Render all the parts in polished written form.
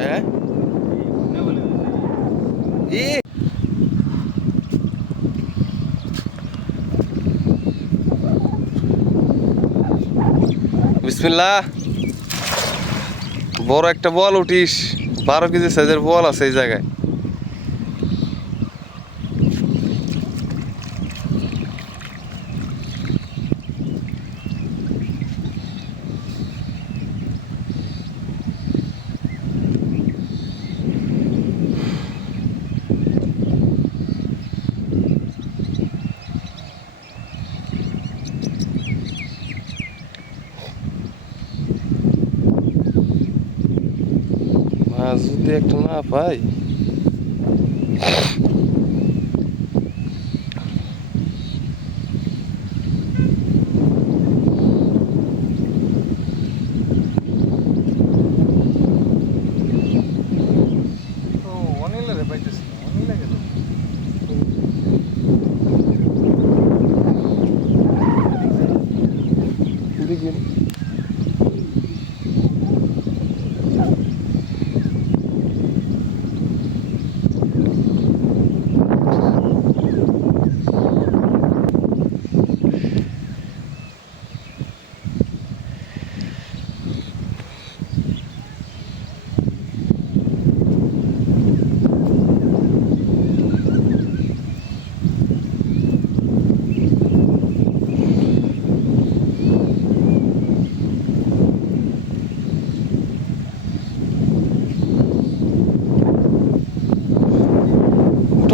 হ্যাঁ বিসমিল্লাহ। বড় একটা বল উঠিস, 12 কেজি সাইজের বল আছে এই জায়গায়। মাছ যদি একটা না পাই,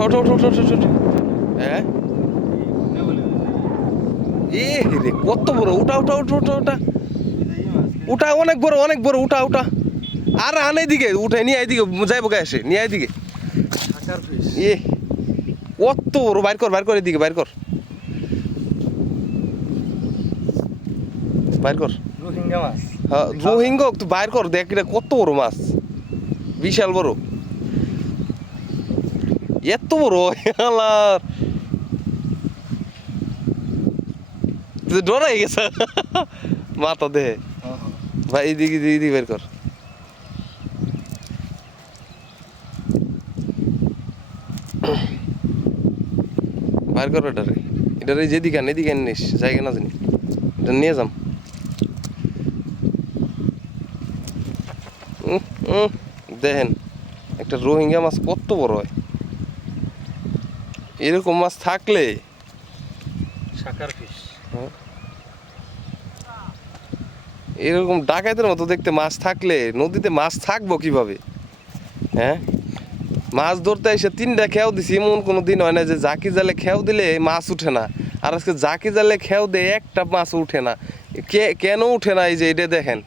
ওঠো ওঠো ওঠো ওঠো ওঠো। হ্যাঁ এ রে কত বড়! উঠা উঠা উঠা উঠা উঠা উঠা, অনেক বড় অনেক বড়, উঠা উঠা। আর আনে দিকে উঠে নিয়ে এদিকে যাইব গায়ে এসে নিয়ে এদিকে। এ কত বড়! বাইর কর বাইর কর, এদিকে বাইর কর বাইর কর। রোহিঙ্গা মাছ। হ্যাঁ রোহিঙ্গা, তুই বাইর কর, দেখ এটা কত বড় মাছ, বিশাল বড়, এত বড়! আল্লাহ ডরাই গেছে মাথা দেহে। ভাই এদিকে এদিকে বের কর। বাইর কর এটারে যেদিকে আন এদিকে নিস, জায়গা না জানি এটা নিয়ে যাম। দেখেন একটা রোহিঙ্গা মাছ কত বড় হয়। এরকম মাছ থাকলে এরকম ডাকাতের মতো দেখতে মাছ থাকলে নদীতে মাছ থাকবো কিভাবে? হ্যাঁ মাছ ধরতে এসে 3টা খেয়াও দিছি, এমন কোনো দিন হয় না যে জাকি জালে খেয়াও দিলে মাছ উঠে না। আর আজকে জাকি জালে খেয়াও দেয় একটা মাছ উঠে না। কেন উঠে না? এই যে এটা দেখেন,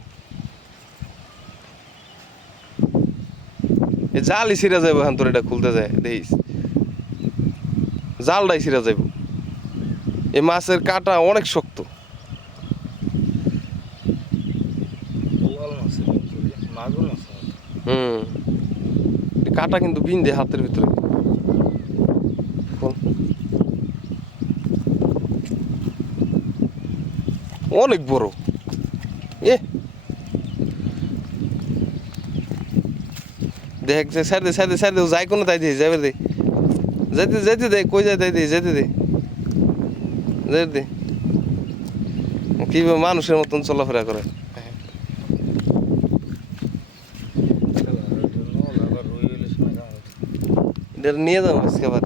জালই ছিঁড়া যাবো এখন, তোর এটা খুলতে যায় দেখিস, জালটাই ছিঁড়া যাইব। এই মাছের কাঁটা অনেক শক্ত। কাঁটা কিন্তু বিন্ধে হাতের ভিতরে। অনেক বড় এ, দেখ স্যার দে স্যার দে স্যার দে, যাই কোনো তাই দিয়ে যাবে দে, যেতে যেতে দে, কই যায় তাই দে, যেতে দে যেতে দে। কিভাবে মানুষের মতন চলাফেরা করে। এটা নিয়ে যাবো আজকে আবার।